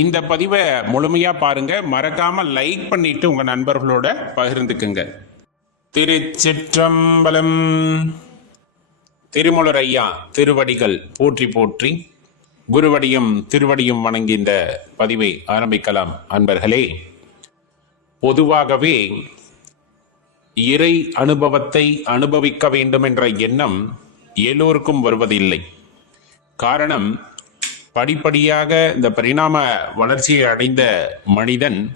இந்த பதிவை முழுமையா பாருங்க. மறக்காம லைக் பண்ணிட்டு உங்க நண்பர்களோட பகிர்ந்துக்குங்க. திருச்சிற்றம்பலம் திருமலர் ஐயா திருவடிகள் போற்றி போற்றி குருவடியும் திருவடியும் வணங்கி இந்த பதிவை ஆரம்பிக்கலாம். அன்பர்களே பொதுவாகவே இறை அனுபவத்தை அனுபவிக்க வேண்டும் என்ற எண்ணம் எல்லோருக்கும் வருவதில்லை. காரணம் படிப்படியாக இந்த பரிணாம வளர்ச்சியை அடைந்த மனிதன்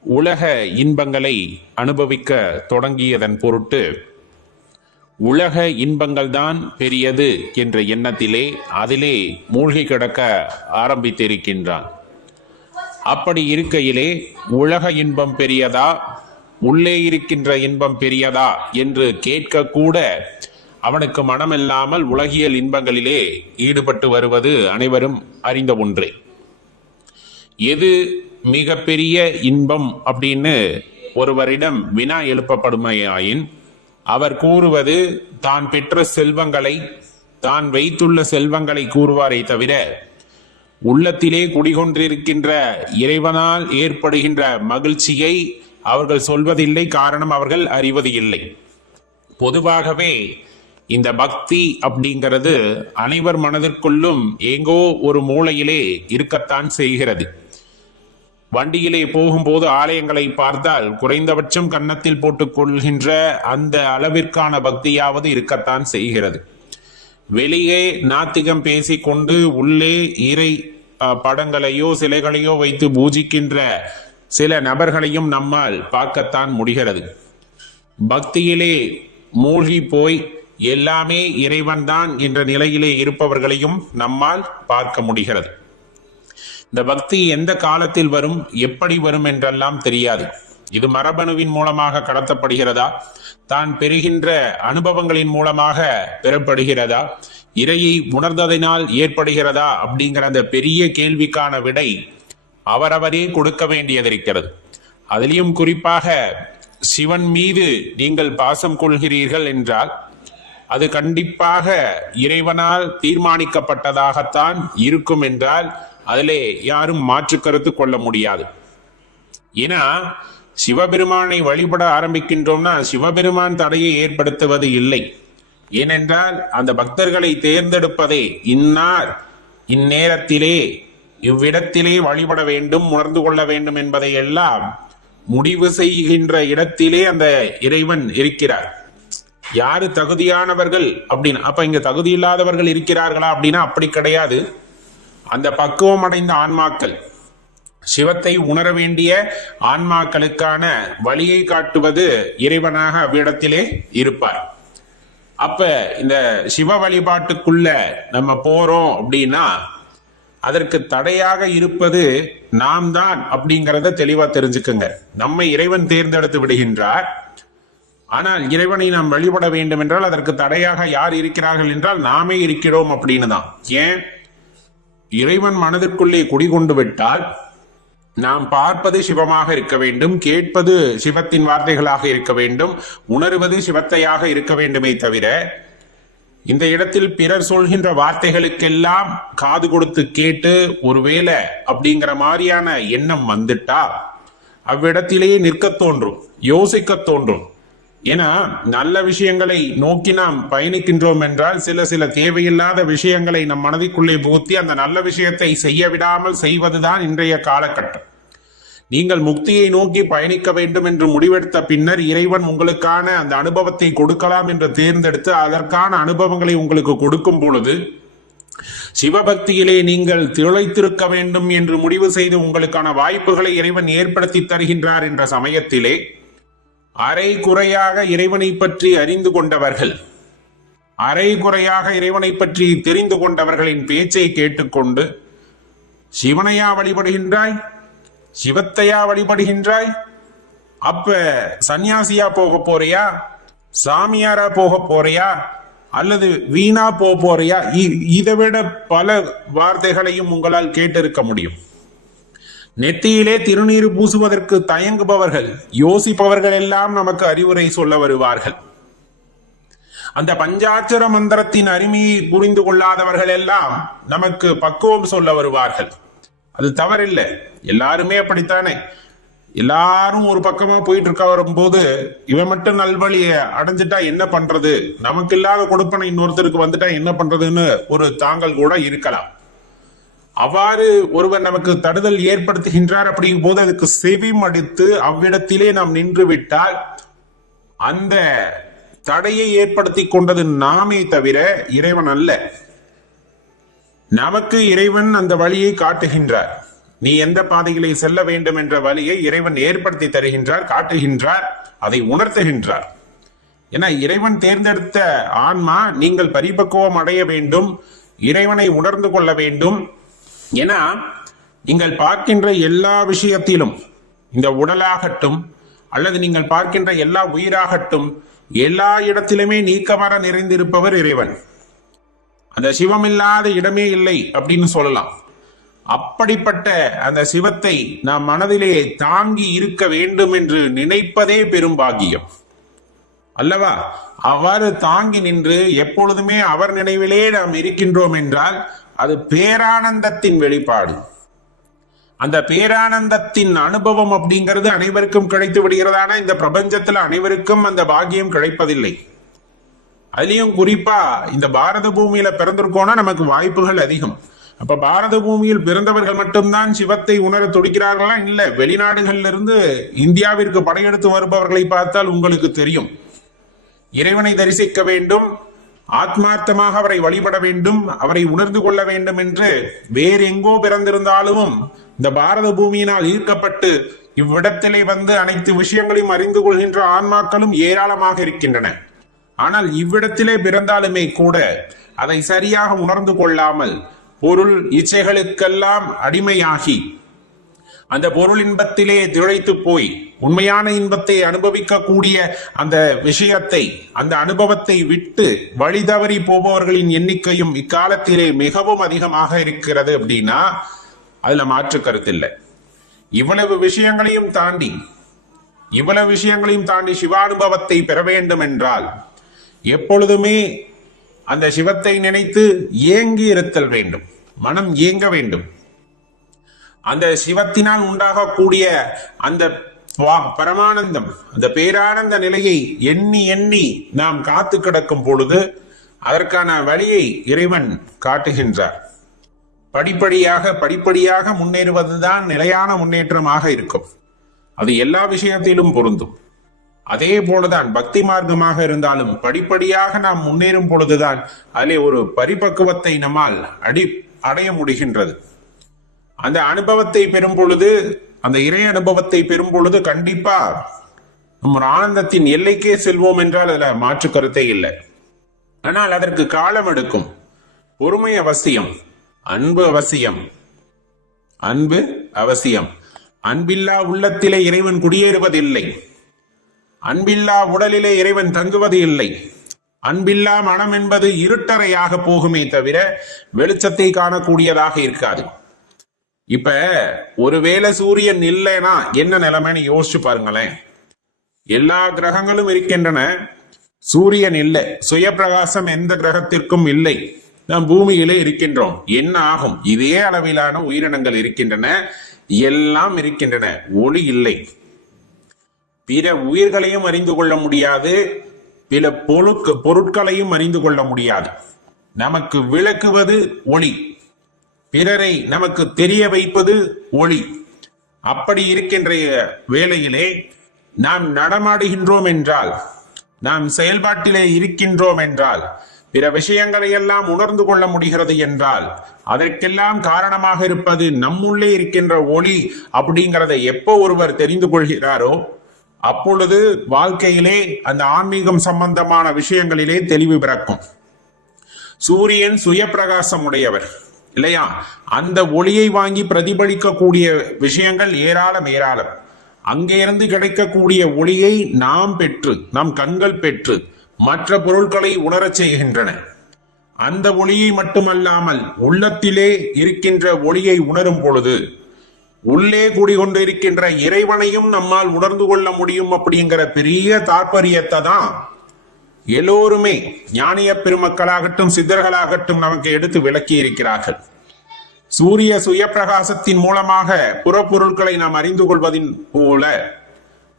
உலக இன்பங்களை அனுபவிக்க தொடங்கியதன் பொருட்டு உலக இன்பங்கள்தான் பெரியது என்ற எண்ணத்திலே அதிலே மூழ்கி கிடக்க ஆரம்பித்திருக்கின்றான். அப்படி இருக்கையிலே உலக இன்பம் பெரியதா? உள்ளே இருக்கின்ற இன்பம் பெரியதா? என்று கேட்கக்கூட அவனுக்கு மனமில்லாமல் உலகியல் இன்பங்களிலே ஈடுபட்டு வருவது அனைவரும் அறிந்த ஒன்றே. எது மிகப்பெரிய இன்பம் அப்படின்னு ஒருவரிடம் வினா எழுப்பப்படுமையாயின் அவர் கூறுவது தான் பெற்ற செல்வங்களை தான் வைத்துள்ள செல்வங்களை கூறுவாரே தவிர உள்ளத்திலே குடிகொண்டிருக்கின்ற இறைவனால் ஏற்படுகின்ற மகிழ்ச்சியை அவர்கள் சொல்வதில்லை காரணம் அவர்கள் அறிவது இல்லை பொதுவாகவே இந்த பக்தி அப்படிங்கிறது அனைவர் மனதிற்குள்ளும் எங்கோ ஒரு மூலையிலே இருக்கத்தான் செய்கிறது. வண்டியிலே போகும்போது ஆலயங்களை பார்த்தால் குறைந்தபட்சம் கன்னத்தில் போட்டுக் கொள்கின்ற அந்த அளவிற்கான பக்தியாவது இருக்கத்தான் செய்கிறது. வெளியே நாத்திகம் பேசிக்கொண்டு உள்ளே இறை படங்களையோ சிலைகளையோ வைத்து பூஜிக்கின்ற சில நபர்களையும் நம்மால் பார்க்கத்தான் முடிகிறது. பக்தியிலே மூழ்கி போய் எல்லாமே இறைவன்தான் என்ற நிலையிலே இருப்பவர்களையும் நம்மால் பார்க்க முடிகிறது. இந்த பக்தி எந்த காலத்தில் வரும் எப்படி வரும் என்றெல்லாம் தெரியாது. இது மரபணுவின் மூலமாக கடத்தப்படுகிறதா? தான் பெறுகின்ற அனுபவங்களின் மூலமாக பெறப்படுகிறதா? இறையை உணர்ந்ததினால் ஏற்படுகிறதா? அப்படிங்கிற அந்த பெரிய கேள்விக்கான விடை அவரவரே கொடுக்க வேண்டியதிருக்கிறது. அதிலையும் குறிப்பாக சிவன் மீது நீங்கள் பாசம் கொள்கிறீர்கள் என்றால் அது கண்டிப்பாக இறைவனால் தீர்மானிக்கப்பட்டதாகத்தான் இருக்கும் என்றால் அதிலே யாரும் மாற்று கருத்து கொள்ள முடியாது. ஏன்னா சிவபெருமானை வழிபட ஆரம்பிக்கின்றோம்னா சிவபெருமான் தடையை ஏற்படுத்துவது இல்லை. ஏனென்றால் அந்த பக்தர்களை தேர்ந்தெடுப்பதே இன்னார் இந்நேரத்திலே இவ்விடத்திலே வழிபட வேண்டும் உணர்ந்து கொள்ள வேண்டும் என்பதை எல்லாம் முடிவு செய்கின்ற இடத்திலே அந்த இறைவன் இருக்கிறார். யாரு தகுதியானவர்கள் அப்படின்னு அப்ப இங்க தகுதி இல்லாதவர்கள் இருக்கிறார்களா அப்படின்னா அப்படி கிடையாது. அந்த பக்குவம் அடைந்த ஆன்மாக்கள் சிவத்தை உணர வேண்டிய ஆன்மாக்களுக்கான வழியை காட்டுவது இறைவனாக அவ்விடத்திலே இருப்பார். அப்ப இந்த சிவ வழிபாட்டுக்குள்ள நம்ம போறோம் அப்படின்னா அதற்கு தடையாக இருப்பது நாம் தான் அப்படிங்கிறத தெளிவா தெரிஞ்சுக்குங்க. நம்மை இறைவன் தேர்ந்தெடுத்து விடுகின்றார். ஆனால் இறைவனை நாம் வழிபட வேண்டும் என்றால் அதற்கு தடையாக யார் இருக்கிறார்கள் என்றால் நாமே இருக்கிறோம் அப்படின்னு தான். ஏன்? இறைவன் மனதிற்குள்ளே குடிகொண்டு விட்டால் நாம் பார்ப்பது சிவமாக இருக்க வேண்டும் கேட்பது சிவத்தின் வார்த்தைகளாக இருக்க வேண்டும் உணர்வது சிவத்தையாக இருக்க வேண்டுமே தவிர இந்த இடத்தில் பிறர் சொல்கின்ற வார்த்தைகளுக்கெல்லாம் காது கொடுத்து கேட்டு ஒருவேளை அப்படிங்கிற மாதிரியான எண்ணம் வந்துட்டா அவ்விடத்திலேயே நிற்கத் தோன்றும் யோசிக்கத் தோன்றும். ஏன்னா நல்ல விஷயங்களை நோக்கி நாம் பயணிக்கின்றோம் என்றால் சில சில தேவையில்லாத விஷயங்களை நம் மனதிற்குள்ளே புகுத்தி அந்த நல்ல விஷயத்தை செய்ய விடாமல் செய்வதுதான் இன்றைய காலகட்டம். நீங்கள் முக்தியை நோக்கி பயணிக்க வேண்டும் என்று முடிவெடுத்த பின்னர் இறைவன் உங்களுக்கான அந்த அனுபவத்தை கொடுக்கலாம் என்று தேர்ந்தெடுத்து அதற்கான அனுபவங்களை உங்களுக்கு கொடுக்கும் பொழுது சிவபக்தியிலே நீங்கள் திளைத்திருக்க வேண்டும் என்று முடிவு செய்து உங்களுக்கான வாய்ப்புகளை இறைவன் ஏற்படுத்தி தருகின்றார் என்ற சமயத்திலே அரை குறையாக இறைவனை பற்றி அறிந்து கொண்டவர்கள். அரை குறையாக இறைவனை பற்றி தெரிந்து கொண்டவர்களின் பேச்சை கேட்டுக்கொண்டு சிவனையா வழிபடுகின்றாய்? சிவத்தையா வழிபடுகின்றாய்? அப்ப சன்னியாசியா போக போறியா? சாமியாரா போக போறியா? அல்லது வீணா போக போறியா? இ- இதை விட பல வார்த்தைகளையும் உங்களால் கேட்டிருக்க முடியும். நெத்தியிலே திருநீர் பூசுவதற்கு தயங்குபவர்கள் யோசிப்பவர்கள் எல்லாம் நமக்கு அறிவுரை சொல்ல வருவார்கள். அந்த பஞ்சாட்சர மந்திரத்தின் அருமையை புரிந்து கொள்ளாதவர்கள் எல்லாம் நமக்கு பக்குவம் சொல்ல வருவார்கள். அது தவறில்லை. எல்லாருமே அப்படித்தானே? எல்லாரும் ஒரு பக்கமா போயிட்டு இருக்க வரும்போது இவன் மட்டும் நல்வழிய அடைஞ்சிட்டா என்ன பண்றது? நமக்கு இல்லாத கொடுப்பனை இன்னொருத்தருக்கு வந்துட்டா என்ன பண்றதுன்னு ஒரு தாங்கள் கூட இருக்கலாம். அவ்வாறு ஒருவர் நமக்கு தடுதல் ஏற்படுத்துகின்றார் அப்படிங்கும் போது அதுக்கு செவி மடித்து அவ்விடத்திலே நாம் நின்று விட்டால் அந்த தடையை ஏற்படுத்தி கொண்டது நாமே தவிர இறைவன் அல்ல. நமக்கு இறைவன் அந்த வழியை காட்டுகின்றார். நீ எந்த பாதைகளை செல்ல வேண்டும் என்ற வழியை இறைவன் ஏற்படுத்தி தருகின்றார் காட்டுகின்றார் அதை உணர்த்துகின்றார். ஏன்னா இறைவன் தேர்ந்தெடுத்த ஆன்மா நீங்கள் பரிபக்குவம் அடைய வேண்டும் இறைவனை உணர்ந்து கொள்ள வேண்டும் ஏன்னா நீங்கள் பார்க்கின்ற எல்லா விஷயத்திலும் இந்த உடலாகட்டும் அல்லது நீங்கள் பார்க்கின்ற எல்லா உயிராகட்டும் எல்லா இடத்திலுமே நீக்கமர நிறைந்திருப்பவர் இறைவன். அந்த சிவம் இல்லாத இடமே இல்லை அப்படின்னு சொல்லலாம். அப்படிப்பட்ட அந்த சிவத்தை நாம் மனதிலே தாங்கி இருக்க வேண்டும் என்று நினைப்பதே பெரும் பாக்கியம். அல்லவா? அவ்வாறு தாங்கி நின்று எப்பொழுதுமே அவர் நினைவிலே நாம் இருக்கின்றோம் என்றால் அது பேரானந்தத்தின் வெளிப்பாடு. அந்த பேரானந்தத்தின் அனுபவம் அப்படிங்கிறது அனைவருக்கும் கிடைத்து விடுகிறதான இந்த பிரபஞ்சத்துல அனைவருக்கும் அந்த பாக்கியம் கிடைப்பதில்லை. அதுலயும் குறிப்பா இந்த பாரத பூமியில பிறந்திருக்கோம்னா நமக்கு வாய்ப்புகள் அதிகம். அப்ப பாரத பூமியில் பிறந்தவர்கள் மட்டும்தான் சிவத்தை உணர துடிக்கிறார்களா? இல்ல வெளிநாடுகள்ல இருந்து இந்தியாவிற்கு படையெடுத்து வருபவர்களை பார்த்தால் உங்களுக்கு தெரியும். இறைவனை தரிசிக்க வேண்டும் ஆத்மார்த்தமாக அவரை வழிபட வேண்டும் அவரை உணர்ந்து கொள்ள வேண்டும் என்று வேறு எங்கோ பிறந்திருந்தாலும் இந்த பாரத பூமியினால் ஈர்க்கப்பட்டு இவ்விடத்திலே வந்து அனைத்து விஷயங்களையும் அறிந்து கொள்கின்ற ஆன்மாக்களும் ஏராளமாக இருக்கின்றன. ஆனால் இவ்விடத்திலே பிறந்தாலுமே கூட அதை சரியாக உணர்ந்து கொள்ளாமல் பொருள் இச்சைகளுக்கெல்லாம் அடிமையாகி அந்த பொருள் இன்பத்திலே திளைத்து போய் உண்மையான இன்பத்தை அனுபவிக்கக்கூடிய அந்த விஷயத்தை அந்த அனுபவத்தை விட்டு வழி தவறி போபவர்களின் எண்ணிக்கையும் இக்காலத்திலே மிகவும் அதிகமாக இருக்கிறது அப்படின்னா அதுல மாற்று கருத்தில்லை இவ்வளவு விஷயங்களையும் தாண்டி இவ்வளவு விஷயங்களையும் தாண்டி சிவானுபவத்தை பெற வேண்டும் என்றால் எப்பொழுதுமே அந்த சிவத்தை நினைத்து ஏங்கி இருத்தல் வேண்டும் மனம் ஏங்க வேண்டும். அந்த சிவத்தினால் உண்டாகக்கூடிய அந்த பரமானந்தம் அந்த பேரானந்த நிலையை எண்ணி எண்ணி நாம் காத்து கிடக்கும் பொழுது அதற்கான வழியை இறைவன் காட்டுகின்றார். படிப்படியாக படிப்படியாக முன்னேறுவதுதான் நிலையான முன்னேற்றமாக இருக்கும். அது எல்லா விஷயத்திலும் பொருந்தும். அதே போலதான் பக்தி மார்க்கமாக இருந்தாலும் படிப்படியாக நாம் முன்னேறும் பொழுதுதான் அதிலே ஒரு பரிபக்குவத்தை நம்மால் அடி அடைய முடிகின்றது. அந்த அனுபவத்தை பெறும் பொழுது அந்த இறை அனுபவத்தை பெறும் பொழுது கண்டிப்பா நம்ம ஆனந்தத்தின் எல்லைக்கே செல்வோம் என்றால் அதுல மாற்று கருத்தே இல்லை. ஆனால் அதற்கு காலம் எடுக்கும். பொறுமை அவசியம் அன்பு அவசியம். அன்பு அவசியம். அன்பில்லா உள்ளத்திலே இறைவன் குடியேறுவதில்லை. அன்பில்லா உடலிலே இறைவன் தங்குவது இல்லை அன்பில்லா மனம் என்பது இருட்டறையாக போகுமே தவிர வெளிச்சத்தை காணக்கூடியதாக இருக்காது. இப்ப ஒருவேளை சூரியன் இல்லைன்னா என்ன நிலைமைன்னு யோசிச்சு பாருங்களேன். எல்லா கிரகங்களும் இருக்கின்றன. சூரியன் இல்லை. சுயப்பிரகாசம் எந்த கிரகத்திற்கும் இல்லை. நாம் பூமியிலே இருக்கின்றோம். என்ன ஆகும்? இதே அளவிலான உயிரினங்கள் இருக்கின்றன. எல்லாம் இருக்கின்றன. ஒளி இல்லை. பிற உயிர்களையும் அறிந்து கொள்ள முடியாது. பிற பொருட்களையும் அறிந்து கொள்ள முடியாது. நமக்கு விளக்குவது ஒளி. பிறரை நமக்கு தெரிய வைப்பது ஒளி. அப்படி இருக்கின்ற வேளையிலே நாம் நடமாடுகின்றோம் என்றால் நாம் செயல்பாட்டிலே இருக்கின்றோம் என்றால் பிற விஷயங்களை எல்லாம் உணர்ந்து கொள்ள முடிகிறது என்றால் அதற்கெல்லாம் காரணமாக இருப்பது நம்முள்ளே இருக்கின்ற ஒளி அப்படிங்கிறத எப்போ ஒருவர் தெரிந்து கொள்கிறாரோ அப்பொழுது வாழ்க்கையிலே அந்த ஆன்மீகம் சம்பந்தமான விஷயங்களிலே தெளிவு பிறக்கும். சூரியன் சுயப்பிரகாசம் உடையவர். இல்லையா? அந்த ஒளியை வாங்கி பிரதிபலிக்கக்கூடிய விஷயங்கள் ஏராளம் ஏராளம். அங்கிருந்து கிடைக்கக்கூடிய ஒளியை நாம் பெற்று நம் கண்கள் பெற்று மற்ற பொருட்களை உணரச் செய்கின்றன. அந்த ஒளியை மட்டுமல்லாமல் உள்ளத்திலே இருக்கின்ற ஒளியை உணரும் பொழுது உள்ளே குடிகொண்டு இருக்கின்ற இறைவனையும் நம்மால் உணர்ந்து கொள்ள முடியும் அப்படிங்கிற பெரிய தாற்பயத்தை தான் எல்லோருமே ஞானிய பெருமக்களாகட்டும் சித்தர்களாகட்டும் நமக்கு எடுத்து விளக்கி இருக்கிறார்கள். சூரிய சுயப்பிரகாசத்தின் மூலமாக புறப்பொருட்களை நாம் அறிந்து கொள்வதின் போல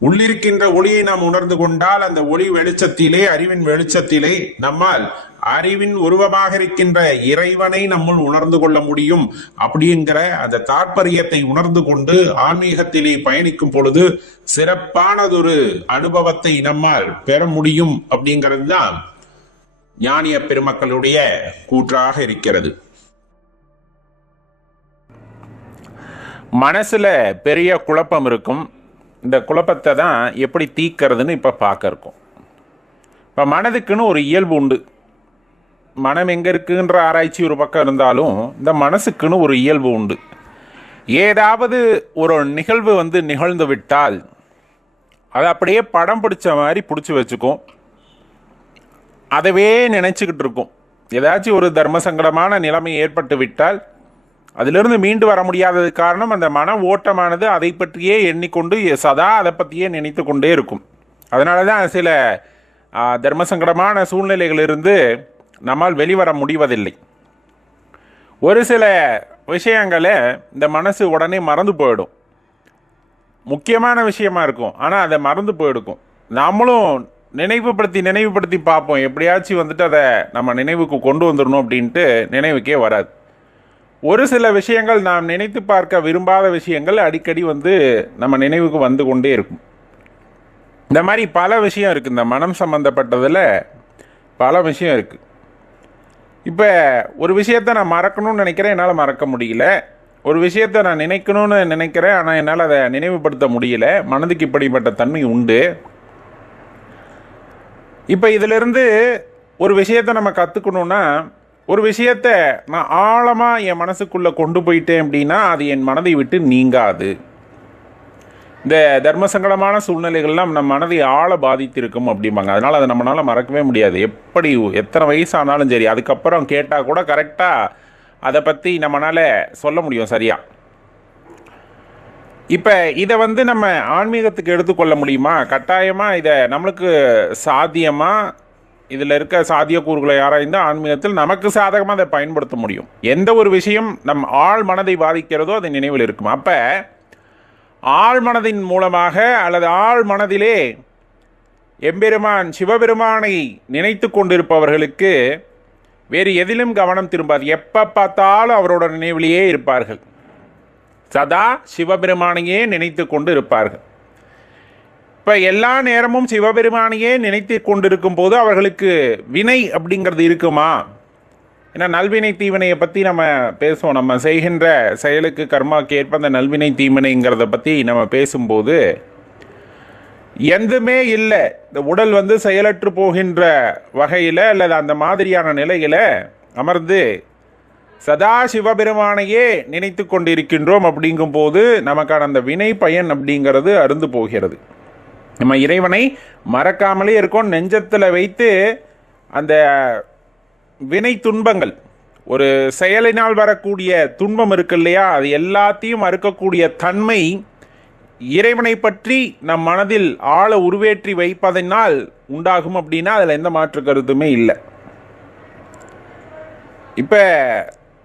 உள்ளிருக்கின்ற ஒளியை நாம் உணர்ந்து கொண்டால் அந்த ஒளி வெளிச்சத்திலே அறிவின் வெளிச்சத்திலே நம்மால் அறிவின் உருவமாக இருக்கின்ற இறைவனை நம்முள் உணர்ந்து கொள்ள முடியும் அப்படிங்கிற அந்த தாற்பயத்தை உணர்ந்து கொண்டு ஆன்மீகத்திலே பயணிக்கும் பொழுது சிறப்பானதொரு அனுபவத்தை நம்மால் பெற முடியும் அப்படிங்கிறது தான் ஞானிய பெருமக்களுடைய கூற்றாக இருக்கிறது. மனசில் பெரிய குழப்பம் இருக்கும். இந்த குழப்பத்தை தான் எப்படி தீக்கிறதுன்னு இப்போ பார்க்க இருக்கோம். இப்போ மனதுக்குன்னு ஒரு இயல்பு உண்டு. மனம் எங்கே இருக்குன்ற ஆராய்ச்சி ஒரு பக்கம் இருந்தாலும் இந்த மனசுக்குன்னு ஒரு இயல்பு உண்டு. ஏதாவது ஒரு நிகழ்வு வந்து நிகழ்ந்து விட்டால் அதை அப்படியே படம் பிடிச்ச மாதிரி பிடிச்சி வச்சுக்கும். அதவே நினச்சிக்கிட்டு இருக்கும். ஏதாச்சும் ஒரு தர்ம சங்கடமான நிலைமை ஏற்பட்டு விட்டால் அதிலிருந்து மீண்டு வர முடியாதது காரணம் அந்த மன ஓட்டமானது அதை பற்றியே எண்ணிக்கொண்டு சதா அதை பற்றியே நினைத்து கொண்டே இருக்கும். அதனால தான் சில தர்ம சங்கடமான சூழ்நிலைகளிலிருந்து நம்மால் வெளிவர முடிவதில்லை. ஒரு சில விஷயங்களை இந்த மனசு உடனே மறந்து போயிடும். முக்கியமான விஷயமா இருக்கும். ஆனால் அதை மறந்து போயிடுக்கும். நாமளும் நினைவுபடுத்தி நினைவுபடுத்தி பார்ப்போம். எப்படியாச்சும் வந்துட்டு அதை நம்ம நினைவுக்கு கொண்டு வந்துடணும் அப்படின்ட்டு நினைவுக்கே வராது. ஒரு சில விஷயங்கள் நாம் நினைத்து பார்க்க விரும்பாத விஷயங்கள் அடிக்கடி வந்து நம்ம நினைவுக்கு வந்து கொண்டே இருக்கும். இந்த மாதிரி பல விஷயம் இருக்குது இந்த மனம் சம்மந்தப்பட்டதில் பல விஷயம் இருக்குது இப்போ ஒரு விஷயத்த நான் மறக்கணும்னு நினைக்கிறேன் என்னால் மறக்க முடியல. ஒரு விஷயத்தை நான் நினைக்கணும்னு நினைக்கிறேன் ஆனால் என்னால் அதை நினைவுபடுத்த முடியல. மனதுக்கு இப்படிப்பட்ட தன்மை உண்டு. இப்போ இதிலிருந்து ஒரு விஷயத்தை நம்ம கற்றுக்கணுன்னா ஒரு விஷயத்தை நான் ஆழமாக என் மனசுக்குள்ளே கொண்டு போயிட்டேன் அப்படின்னா அது என் மனதை விட்டு நீங்காது. இந்த தர்ம சங்கடமான சூழ்நிலைகள்லாம் நம்ம மனதை ஆழ பாதித்திருக்கும் அப்படிம்பாங்க. அதனால் அதை நம்மளால் மறக்கவே முடியாது. எப்படி எத்தனை வயசானாலும் சரி அதுக்கப்புறம் கேட்டால் கூட கரெக்டாக அதை பற்றி நம்மளால் சொல்ல முடியும் சரியா. இப்போ இதை வந்து நம்ம ஆன்மீகத்துக்கு எடுத்துக்கொள்ள முடியுமா? கட்டாயமாக இதை நம்மளுக்கு சாத்தியமாக இதில் இருக்க சாத்தியக்கூறுகளை ஆராய்ந்து ஆன்மீகத்தில் நமக்கு சாதகமாக அதை பயன்படுத்த முடியும். எந்த ஒரு விஷயம் நம் ஆழ் மனதை பாதிக்கிறதோ அது நினைவில் இருக்கும். அப்போ ஆழ்மனதின் மூலமாக அல்லது ஆழ்மனதிலே எம்பெருமான் சிவபெருமானை நினைத்து கொண்டிருப்பவர்களுக்கு வேறு எதிலும் கவனம் திரும்பாது. எப்போ பார்த்தாலும் அவரோட நினைவிலேயே இருப்பார்கள். சதா சிவபெருமானையே நினைத்து கொண்டு இருப்பார்கள் இப்போ எல்லா நேரமும் சிவபெருமானையே நினைத்து கொண்டிருக்கும் போது அவர்களுக்கு வினை அப்படிங்கிறது இருக்குமா? ஏன்னா நல்வினை தீவினையை பற்றி நம்ம பேசுவோம். நம்ம செய்கின்ற செயலுக்கு கர்மாவுக்கு ஏற்ப அந்த நல்வினை தீவினைங்கிறத பற்றி நம்ம பேசும்போது எந்துமே இல்லை. இந்த உடல் வந்து செயலற்று போகின்ற வகையில் அல்லது அந்த மாதிரியான நிலையில் அமர்ந்து சதா சிவபெருமானையே நினைத்து கொண்டிருக்கின்றோம் அப்படிங்கும்போது நமக்கான அந்த வினை பயன் அப்படிங்கிறது அருந்து போகிறது. நம்ம இறைவனை மறக்காமலே இருக்கோம். நெஞ்சத்தில் வைத்து அந்த வினை துன்பங்கள். ஒரு செயலினால் வரக்கூடிய துன்பம் இருக்கு இல்லையா? அது எல்லாத்தையும் மறுக்கக்கூடிய தன்மை இறைவனை பற்றி நம் மனதில் ஆழ உருவேற்றி வைப்பதனால் உண்டாகும் அப்படின்னா அதில் எந்த மாற்று கருத்துமே இல்லை. இப்போ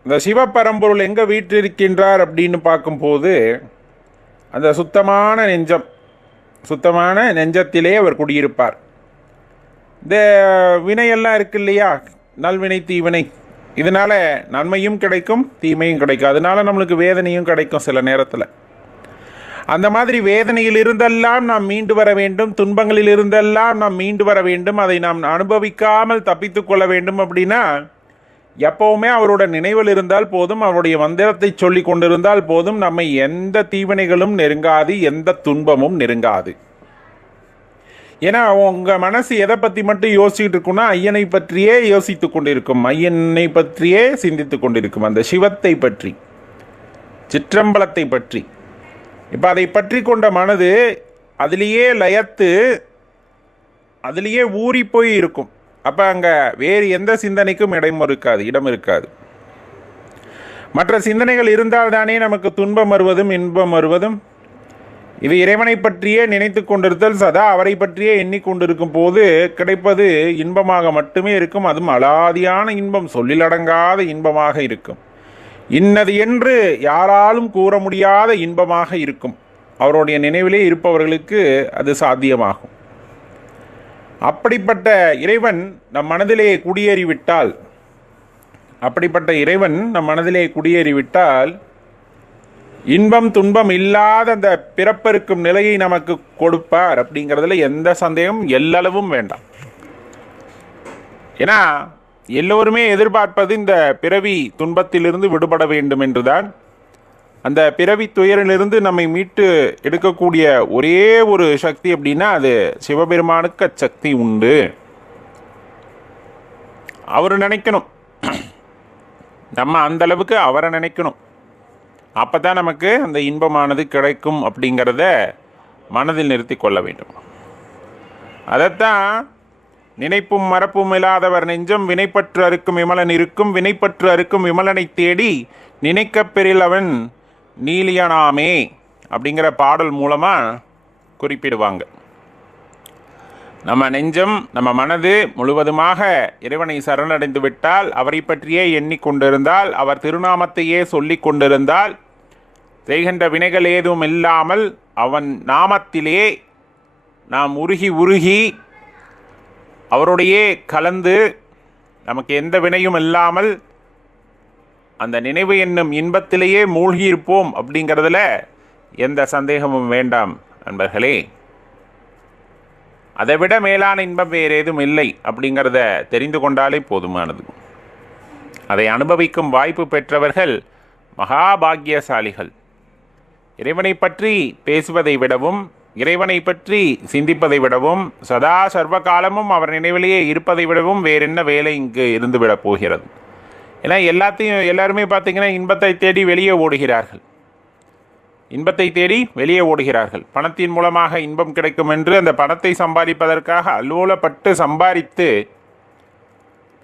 இந்த சிவபரம்பொருள் எங்கே வீற்றிருக்கின்றார் அப்படின்னு பார்க்கும்போது அந்த சுத்தமான நெஞ்சம் சுத்தமான நெஞ்சத்திலே அவர் குடியிருப்பார். இந்த வினையெல்லாம் இருக்கு இல்லையா? நல்வினை தீவினை இதனால் நன்மையும் கிடைக்கும் தீமையும் கிடைக்கும். அதனால் நம்மளுக்கு வேதனையும் கிடைக்கும் சில நேரத்தில். அந்த மாதிரி வேதனையில் இருந்தெல்லாம் நாம் மீண்டு வர வேண்டும் துன்பங்களில் இருந்தெல்லாம் நாம் மீண்டு வர வேண்டும் அதை நாம் அனுபவிக்காமல் தப்பித்து கொள்ள வேண்டும் அப்படின்னா எப்பவுமே அவரோட நினைவில் இருந்தால் போதும் அவருடைய மந்திரத்தை சொல்லி கொண்டிருந்தால் போதும் நம்மை எந்த தீவினைகளும் நெருங்காது எந்த துன்பமும் நெருங்காது. ஏன்னா உங்க மனசு எதை பத்தி மட்டும் யோசிச்சுட்டு இருக்கும்னா ஐயனை பற்றியே யோசித்து கொண்டிருக்கும். ஐயனை பற்றியே சிந்தித்து கொண்டிருக்கும். அந்த சிவத்தை பற்றி சிற்றம்பலத்தை பற்றி. இப்போ அதை பற்றி கொண்ட மனது அதிலேயே லயத்து அதிலேயே ஊறி போய் இருக்கும். அப்போ அங்கே வேறு எந்த சிந்தனைக்கும் இடம் இருக்காது இடம் இருக்காது. மற்ற சிந்தனைகள் இருந்தால்தானே நமக்கு துன்பம் வருவதும் இன்பம் வருவதும். இது இறைவனை பற்றியே நினைத்து கொண்டிருத்தல் சதா அவரை பற்றியே எண்ணிக்கொண்டிருக்கும் போது கிடைப்பது இன்பமாக மட்டுமே இருக்கும். அதுவும் அலாதியான இன்பம் சொல்லிலடங்காத இன்பமாக இருக்கும். இன்னது என்று யாராலும் கூற முடியாத இன்பமாக இருக்கும். அவருடைய நினைவிலே இருப்பவர்களுக்கு அது சாத்தியமாகும். அப்படிப்பட்ட இறைவன் நம் மனதிலே குடியேறிவிட்டால் அப்படிப்பட்ட இறைவன் நம் மனதிலே குடியேறிவிட்டால் இன்பம் துன்பம் இல்லாத அந்த பிறப்பிருக்கும் நிலையை நமக்கு கொடுப்பார் அப்படிங்கிறதுல எந்த சந்தேகம் எல்லளவும் வேண்டாம். ஏன்னா எல்லோருமே எதிர்பார்ப்பது இந்த பிறவி துன்பத்திலிருந்து விடுபட வேண்டும் என்றுதான். அந்த பிறவி துயரிலிருந்து நம்மை மீட்டு எடுக்கக்கூடிய ஒரே ஒரு சக்தி அப்படின்னா அது சிவபெருமானுக்கு அச்சக்தி உண்டு. அவர் நினைக்கணும். நம்ம அந்த அளவுக்கு அவரை நினைக்கணும். அப்போ தான் நமக்கு அந்த இன்பமானது கிடைக்கும் அப்படிங்கிறத மனதில் நிறுத்தி கொள்ள வேண்டும். அதைத்தான் நினைப்பும் மறப்பும் இல்லாதவர் நெஞ்சம் வினைப்பற்று அறுக்கும் விமலன் இருக்கும் வினைப்பற்று அறுக்கும் விமலனை தேடி நினைக்கப் பெறிலவன் நீலியனாமே அப்படிங்கிற பாடல் மூலமாக குறிப்பிடுவாங்க. நம்ம நெஞ்சம் நம்ம மனது முழுவதுமாக இறைவனை சரணடைந்து விட்டால் அவரை பற்றியே எண்ணிக்கொண்டிருந்தால் அவர் திருநாமத்தையே சொல்லி கொண்டிருந்தால் செய்கின்ற வினைகள் ஏதும் இல்லாமல் அவன் நாமத்திலே நாம் உருகி உருகி அவருடையே கலந்து நமக்கு எந்த வினையும் இல்லாமல் அந்த நினைவு என்னும் இன்பத்திலேயே மூழ்கியிருப்போம் அப்படிங்கிறதுல எந்த சந்தேகமும் வேண்டாம் நண்பர்களே அதைவிட மேலான இன்பம் வேறு ஏதும் இல்லை அப்படிங்கிறத தெரிந்து கொண்டாலே போதுமானது. அதை அனுபவிக்கும் வாய்ப்பு பெற்றவர்கள் மகாபாகியசாலிகள். இறைவனை பற்றி பேசுவதை விடவும் இறைவனை பற்றி சிந்திப்பதை விடவும் சதா சர்வ காலமும் அவர் நினைவிலேயே இருப்பதை விடவும் வேறென்ன வேலை இங்கு இருந்துவிடப் போகிறது. ஏன்னா எல்லாத்தையும் எல்லாருமே பார்த்தீங்கன்னா இன்பத்தை தேடி வெளியே ஓடுகிறார்கள். இன்பத்தை தேடி வெளியே ஓடுகிறார்கள். பணத்தின் மூலமாக இன்பம் கிடைக்கும் என்று அந்த பணத்தை சம்பாதிப்பதற்காக அலுவலப்பட்டு சம்பாதித்து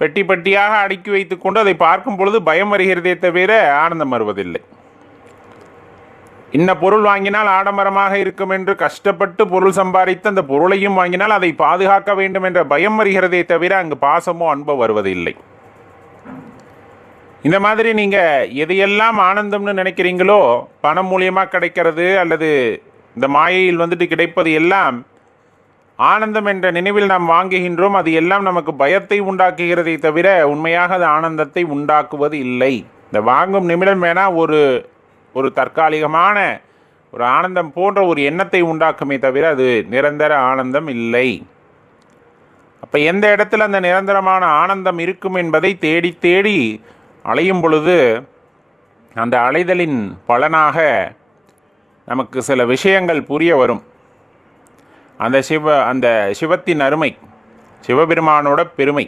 பெட்டி பெட்டியாக அடுக்கி வைத்துக்கொண்டு அதை பார்க்கும் பொழுது பயம் வருகிறதே தவிர ஆனந்தம் வருவதில்லை. இன்ன பொருள் வாங்கினால் ஆடம்பரமாக இருக்கும் என்று கஷ்டப்பட்டு பொருள் சம்பாதித்து அந்த பொருளையும் வாங்கினால் அதை பாதுகாக்க வேண்டும் என்ற பயம் வருகிறதே தவிர அங்கு பாசமோ அன்போ வருவதில்லை. இந்த மாதிரி நீங்கள் எதையெல்லாம் ஆனந்தம்னு நினைக்கிறீங்களோ பணம் மூலியமாக கிடைக்கிறது அல்லது இந்த மாயையில் வந்துட்டு கிடைப்பது எல்லாம் ஆனந்தம் என்ற நினைவில் நாம் வாங்குகின்றோம். அது எல்லாம் நமக்கு பயத்தை உண்டாக்குகிறதை தவிர உண்மையாக அது ஆனந்தத்தை உண்டாக்குவது இல்லை. இந்த வாங்கும் நிமிடம் வேணால் ஒரு ஒரு தற்காலிகமான ஒரு ஆனந்தம் போன்ற ஒரு எண்ணத்தை உண்டாக்குமே தவிர அது நிரந்தர ஆனந்தம் இல்லை. அப்போ எந்த இடத்துல அந்த நிரந்தரமான ஆனந்தம் இருக்கும் என்பதை தேடி தேடி அலையும் பொழுது அந்த அலைதலின் பலனாக நமக்கு சில விஷயங்கள் புரிய வரும். அந்த சிவ அந்த சிவத்தின் அருமை சிவபெருமானோட பெருமை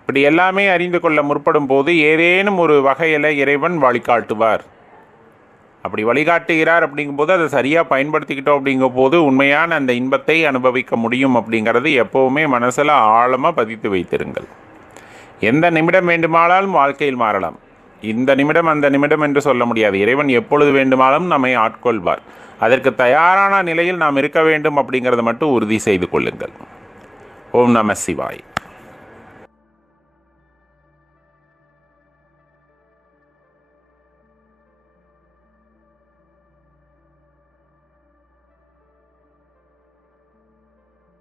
இப்படி எல்லாமே அறிந்து கொள்ள முற்படும் போது ஏதேனும் ஒரு வகையில் இறைவன் வழிகாட்டுவார். அப்படி வழிகாட்டுகிறார் அப்படிங்கும்போது அதை சரியாக பயன்படுத்திக்கிட்டோம் அப்படிங்கும் போது உண்மையான அந்த இன்பத்தை அனுபவிக்க முடியும் அப்படிங்கிறது எப்போவுமே மனசில் ஆழமாக பதித்து வைத்திருங்கள். எந்த நிமிடம் வேண்டுமானாலும் வாழ்க்கையில் மாறலாம். இந்த நிமிடம் அந்த நிமிடம் என்று சொல்ல முடியாது. இறைவன் எப்பொழுது வேண்டுமானாலும் நம்மை ஆட்கொள்வார். அதற்கு தயாரான நிலையில் நாம் இருக்க வேண்டும் அப்படிங்கிறத மட்டும் உறுதி செய்து கொள்ளுங்கள். ஓம் நம சிவாய்.